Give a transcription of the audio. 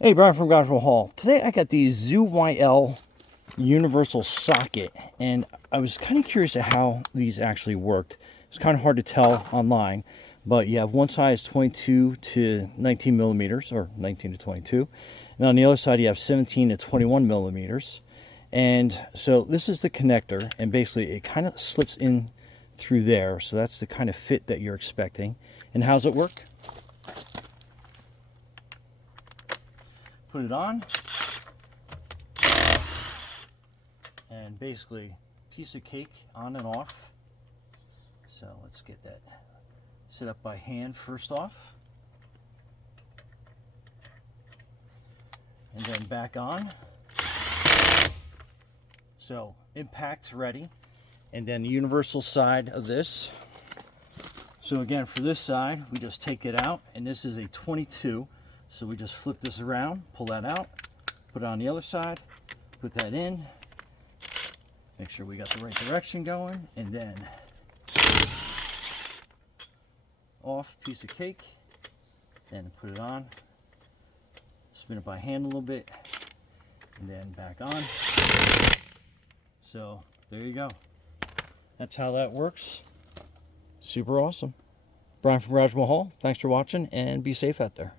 Hey, Brian from Garage Hall. Today I got the ZYL universal socket, and I was kind of curious at how these actually worked. It's kind of hard to tell online, but you have one side is 22 to 19 millimeters, or 19 to 22, and on the other side you have 17 to 21 millimeters. And so this is the connector, and basically it kind of slips in through there, so that's the kind of fit that you're expecting. And how's it work? Put it on, and basically piece of cake on and off. So let's get that set up by hand first off, and then back on. So impact's ready, and then the universal side of this. So again, for this side we just take it out, and this is a 22. So we just flip this around, pull that out, put it on the other side, put that in, make sure we got the right direction going, and then off, piece of cake, then put it on, spin it by hand a little bit, and then back on. So there you go. That's how that works. Super awesome. Brian from Garage Hall, thanks for watching, and be safe out there.